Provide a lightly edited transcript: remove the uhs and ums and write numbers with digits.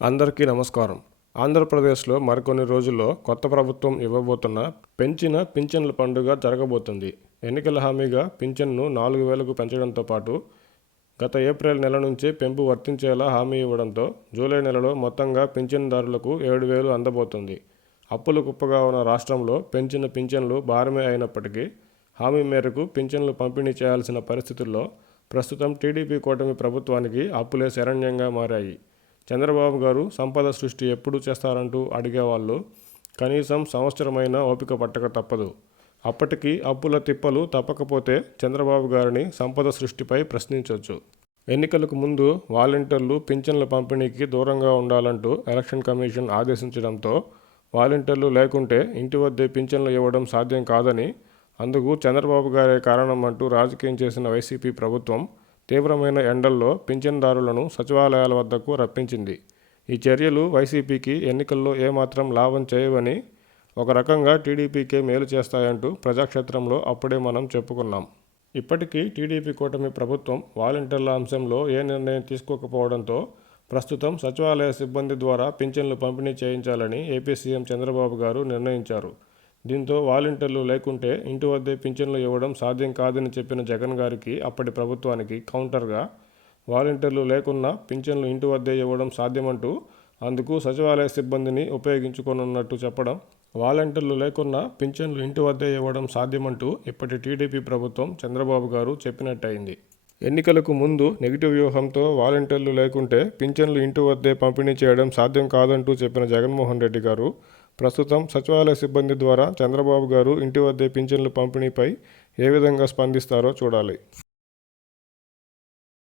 అందరికీ నమస్కారం. ఆంధ్రప్రదేశ్లో మరికొన్ని రోజుల్లో కొత్త ప్రభుత్వం ఇవ్వబోతున్న పెంచిన పింఛన్ల పండుగ జరగబోతుంది. ఎన్నికల హామీగా పింఛన్ను 4,000కు పెంచడంతో పాటు గత ఏప్రిల్ నెల నుంచే పెంపు వర్తించేలా హామీ ఇవ్వడంతో జూలై నెలలో మొత్తంగా పింఛన్దారులకు 7,000 అందబోతుంది. అప్పులు కుప్పగా ఉన్న రాష్ట్రంలో పెంచిన పింఛన్లు భారమే అయినప్పటికీ హామీ మేరకు పింఛన్లు పంపిణీ చేయాల్సిన పరిస్థితుల్లో ప్రస్తుతం టీడీపీ కూటమి ప్రభుత్వానికి అప్పులే శరణ్యంగా మారాయి. చంద్రబాబు గారు సంపద సృష్టి ఎప్పుడు చేస్తారంటూ అడిగేవాళ్ళు కనీసం సంవత్సరమైనా ఓపిక పట్టక తప్పదు. అప్పటికి అప్పుల తిప్పలు తప్పకపోతే చంద్రబాబు గారిని సంపద సృష్టిపై ప్రశ్నించవచ్చు. ఎన్నికలకు ముందు వాలంటీర్లు పింఛన్ల పంపిణీకి దూరంగా ఉండాలంటూ ఎలక్షన్ కమిషన్ ఆదేశించడంతో వాలంటీర్లు లేకుంటే ఇంటి వద్దే పింఛన్లు ఇవ్వడం సాధ్యం కాదని, అందుకు చంద్రబాబు గారే కారణం అంటూ రాజకీయం చేసిన వైసీపీ ప్రభుత్వం తీవ్రమైన ఎండల్లో పింఛన్దారులను సచివాలయాల వద్దకు రప్పించింది. ఈ చర్యలు వైసీపీకి ఎన్నికల్లో ఏమాత్రం లాభం చేయవని, ఒక రకంగా టీడీపీకే మేలు చేస్తాయంటూ ప్రజాక్షేత్రంలో అప్పుడే మనం చెప్పుకున్నాం. ఇప్పటికీ టీడీపీ కూటమి ప్రభుత్వం వాలంటీర్ల అంశంలో ఏ నిర్ణయం తీసుకోకపోవడంతో ప్రస్తుతం సచివాలయ సిబ్బంది ద్వారా పింఛన్లు పంపిణీ చేయించాలని ఏపీ సీఎం చంద్రబాబు గారు నిర్ణయించారు. దీంతో వాలంటీర్లు లేకుంటే ఇంటి వద్దే పింఛన్లు ఇవ్వడం సాధ్యం కాదని చెప్పిన జగన్ గారికి అప్పటి ప్రభుత్వానికి కౌంటర్గా వాలంటీర్లు లేకున్నా పింఛన్లు ఇంటి వద్దే ఇవ్వడం సాధ్యమంటూ అందుకు సచివాలయ సిబ్బందిని ఉపయోగించుకోనున్నట్టు చెప్పడం, వాలంటీర్లు లేకున్నా పింఛన్లు ఇంటి వద్దే ఇవ్వడం సాధ్యమంటూ ఇప్పటి టీడీపీ ప్రభుత్వం చంద్రబాబు గారు చెప్పినట్టయింది. ఎన్నికలకు ముందు నెగిటివ్ వ్యూహంతో వాలంటీర్లు లేకుంటే పింఛన్లు ఇంటి వద్దే పంపిణీ చేయడం సాధ్యం కాదంటూ చెప్పిన జగన్మోహన్ రెడ్డి గారు ప్రస్తుతం సచివాలయ సిబ్బంది ద్వారా చంద్రబాబు గారు ఇంటి వద్దే పింఛన్ల పంపిణీపై ఏ విధంగా స్పందిస్తారో చూడాలి.